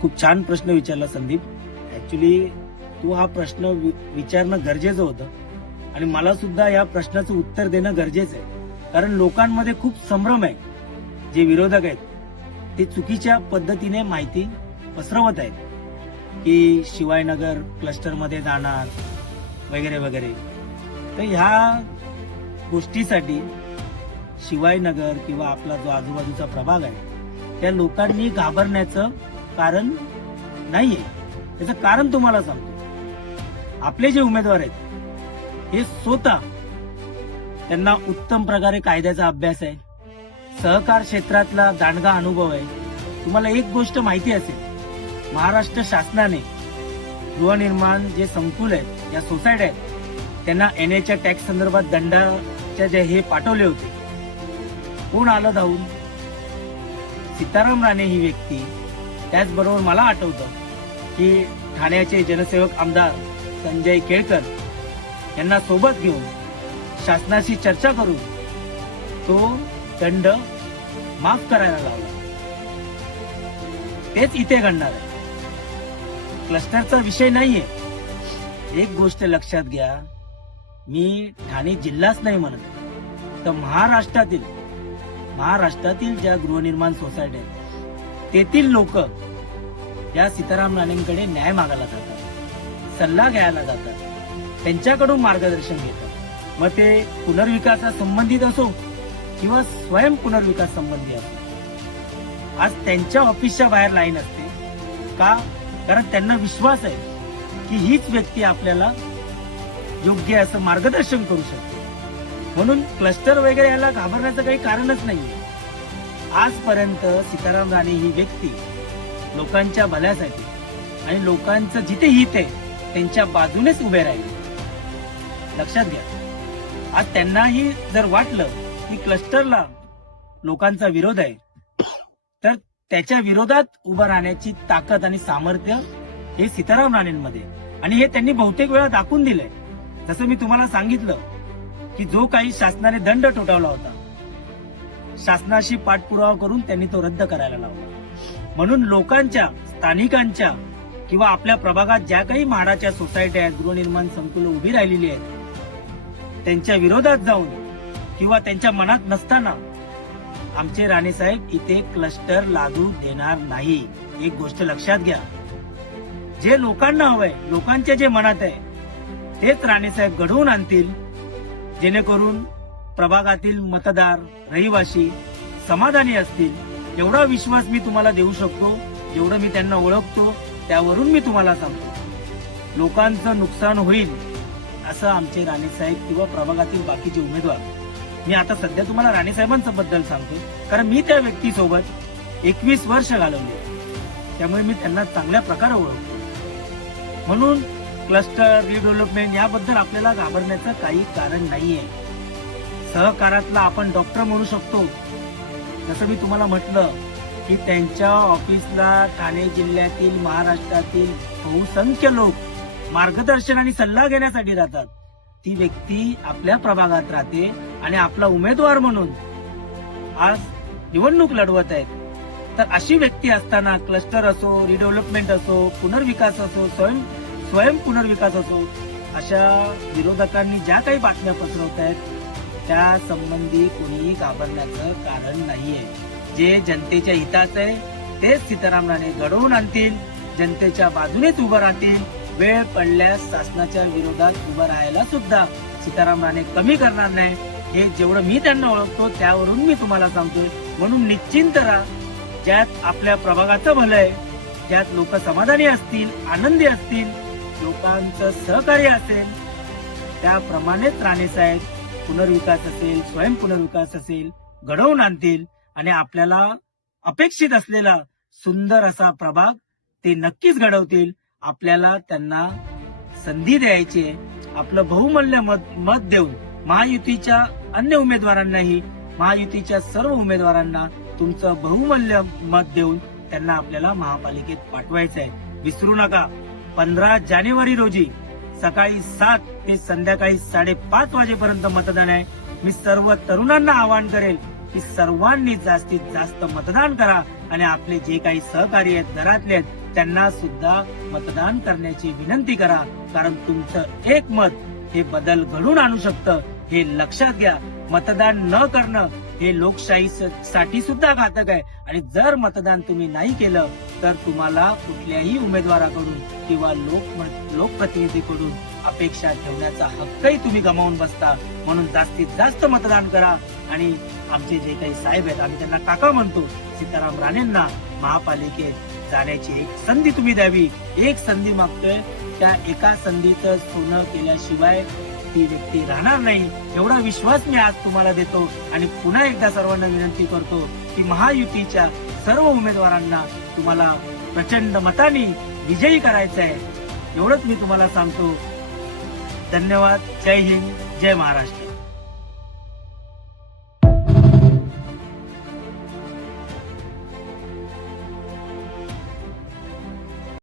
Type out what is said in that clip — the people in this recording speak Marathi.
खूप छान प्रश्न विचारला संदीप. ऍक्च्युली तू हा प्रश्न विचारणं गरजेचं होतं आणि मला सुद्धा या प्रश्नाचं उत्तर देणं गरजेचं आहे. कारण लोकांमध्ये खूप संभ्रम आहे. जे विरोधक आहेत ते चुकीच्या पद्धतीने माहिती पसरवत आहेत की शिवाजीनगर क्लस्टरमध्ये जाणार वगैरे वगैरे. तर ह्या गोष्टीसाठी शिवाजीनगर किंवा आपला जो आजूबाजूचा प्रभाग आहे त्या लोकांनी घाबरण्याचं कारण नाहीये. त्याचं कारण तुम्हाला सांगतो. आपले जे उमेदवार आहेत हे स्वतः त्यांना उत्तम प्रकारे कायद्याचा अभ्यास आहे, सहकार क्षेत्रातला दांडगा अनुभव आहे. तुम्हाला एक गोष्ट माहिती असेल, महाराष्ट्र शासनाने गृहनिर्माण जे संकुल आहेत, ज्या सोसायट्या आहेत, त्यांना एनएच्या टॅक्स संदर्भात दंडाच्या जे हे पाठवले होते. कोण आलं धावून? सीताराम राणे ही व्यक्ती. त्याचबरोबर मला आठवतं की ठाण्याचे जनसेवक आमदार संजय केळकर यांना सोबत घेऊन शासनाशी चर्चा करून तो दंड माफ करायला लावला. तेच इथे घडणार आहे. क्लस्टरचा विषय नाहीये. एक गोष्ट लक्षात घ्या, मी ठाणे जिल्हाच नाही म्हणत, तर महाराष्ट्रातील ज्या गृहनिर्माण सोसायटी आहेत तेथील लोक या सीताराम राणेंकडे न्याय मागायला जातात, सल्ला घ्यायला जातात, त्यांच्याकडून मार्गदर्शन घेतात. मग ते पुनर्विकासा संबंधित असो किंवा स्वयं पुनर्विकास संबंधी असो. आज त्यांच्या ऑफिसच्या बाहेर लाईन असते का? कारण त्यांना विश्वास आहे की हीच व्यक्ती आपल्याला योग्य असं मार्गदर्शन करू शकते. म्हणून क्लस्टर वगैरे याला घाबरण्याचं काही कारणच नाहीये. आजपर्यंत सीताराम राणे ही व्यक्ती लोकांच्या भल्यासाठी आणि लोकांचं जिथे हित आहे त्यांच्या बाजूनेच उभे राहिले. लक्षात घ्या. आज त्यांनाही जर वाटलं की क्लस्टरला लोकांचा विरोध आहे तर त्याच्या विरोधात उभं राहण्याची ताकद आणि सामर्थ्य हे सीताराम राणेंमध्ये, आणि हे त्यांनी बहुतेक वेळा दाखवून दिलंय. जसं मी तुम्हाला सांगितलं की जो काही शासनाने दंड ठोठावला होता, शासनाशी पाठपुरावा करून त्यांनी तो रद्द करायला लावला. म्हणून लोकांच्या, स्थानिकांच्या किंवा आपल्या प्रभागात ज्या काही म्हाडाच्या सोसायट्या आहेत, गृहनिर्माण संकुलं उभी राहिलेली आहेत, त्यांच्या विरोधात जाऊन किंवा त्यांच्या मनात नसताना आमचे राणे साहेब इथे क्लस्टर लागू देणार नाही. एक गोष्ट लक्षात घ्या, जे लोकांना हवंय, लोकांच्या जे मनात आहे तेच राणे साहेब घडवून आणतील, जेणेकरून प्रभागातील मतदार, रहिवासी समाधानी असतील. एवढा विश्वास मी तुम्हाला देऊ शकतो. जेवढं मी त्यांना ओळखतो त्यावरून मी तुम्हाला सांगतो. लोकांचं नुकसान होईल असं आमचे राणेसाहेब किंवा प्रभागातील बाकीचे उमेदवार, मी आता सध्या तुम्हाला राणेसाहेबांबद्दल सांगतो कारण मी त्या व्यक्तीसोबत 21 वर्ष घालवले, त्यामुळे मी त्यांना चांगल्या प्रकारे ओळखतो. म्हणून क्लस्टर, रिडेव्हलपमेंट याबद्दल आपल्याला घाबरण्याचं काही कारण नाहीये. सहकारातला आपण डॉक्टर म्हणू शकतो. जसं मी तुम्हाला म्हटलं की त्यांच्या ऑफिसला ठाणे जिल्ह्यातील, महाराष्ट्रातील बहुसंख्य लोक मार्गदर्शन आणि सल्ला घेण्यासाठी जातात. ती व्यक्ती आपल्या प्रभागात राहते आणि आपला उमेदवार म्हणून आज निवडणूक लढवत आहेत. तर अशी व्यक्ती असताना क्लस्टर असो, रिडेव्हलपमेंट असो, पुनर्विकास असो, स्वयं पुनर्विकास असो, अशा विरोधकांनी ज्या काही बातम्या पसरवत आहेत त्या संबंधी कोणीही घाबरण्याचं कारण नाहीये. जे जनतेच्या हिताचं आहे तेच सीताराम राणे घडवून आणतील, जनतेच्या बाजूनेच उभं राहतील. वेळ पडल्यास शासनाच्या विरोधात उभं राहायला सुद्धा सीताराम राणे कमी करणार नाही. हे जेवढं मी त्यांना ओळखतो त्यावरून मी तुम्हाला सांगतोय. म्हणून निश्चिंत राहा. ज्यात आपल्या प्रभागाचं भलं आहे, ज्यात लोक समाधानी असतील, आनंदी असतील, लोकांचं सहकार्य असेल, त्याप्रमाणेच राणे साहेब पुनर्विकास असेल, स्वयं पुनर्विकास असेल, घडवून आणतील आणि आपल्याला अपेक्षित असलेला सुंदर असा प्रभाग ते नक्कीच घडवतील. आपल्याला त्यांना संधी द्यायची आहे. आपलं बहुमूल्य मत देऊन महायुतीच्या अन्य उमेदवारांनाही, महायुतीच्या सर्व उमेदवारांना तुमचं बहुमूल्य मत देऊन त्यांना आपल्याला महापालिकेत पाठवायचं आहे. विसरू नका, 15 जानेवारी रोजी सकाळी 7 ते संध्याकाळी 5:30 वाजेपर्यंत मतदान आहे. मी सर्व तरुणांना आवाहन करेल की सर्वांनी जास्तीत जास्त मतदान करा आणि आपले जे काही सहकारी आहेत, घरातले आहेत, त्यांना सुद्धा मतदान करण्याची विनंती करा, कारण तुमचं एक मत हे बदल घडून आणू शकतं, हे लक्षात घ्या. मतदान न करणं हे लोकशाहीसाठी सुद्धा घातक आहे आणि जर मतदान तुम्ही नाही केलं तर तुम्हाला कुठल्याही उमेदवाराकडून किंवा लोकप्रतिनिधीकडून अपेक्षा ठेवण्याचा हक्कही तुम्ही गमावून बसता. म्हणून जास्तीत जास्त मतदान करा आणि आमचे जे काही साहेब आहेत, आम्ही त्यांना काका म्हणतो, सीताराम राणेंना महापालिकेत जाण्याची एक संधी तुम्ही द्यावी. एक संधी मागतोय, त्या एका संधीचं सोनं केल्याशिवाय ती व्यक्ती राहणार नाही, एवढा विश्वास मी आज तुम्हाला देतो. आणि पुन्हा एकदा सर्वांना विनंती करतो की महायुतीच्या सर्व उमेदवारांना तुम्हाला प्रचंड मताने विजयी करायचं आहे, एवढंच मी तुम्हाला सांगतो. धन्यवाद. जय हिंद, जय महाराष्ट्र.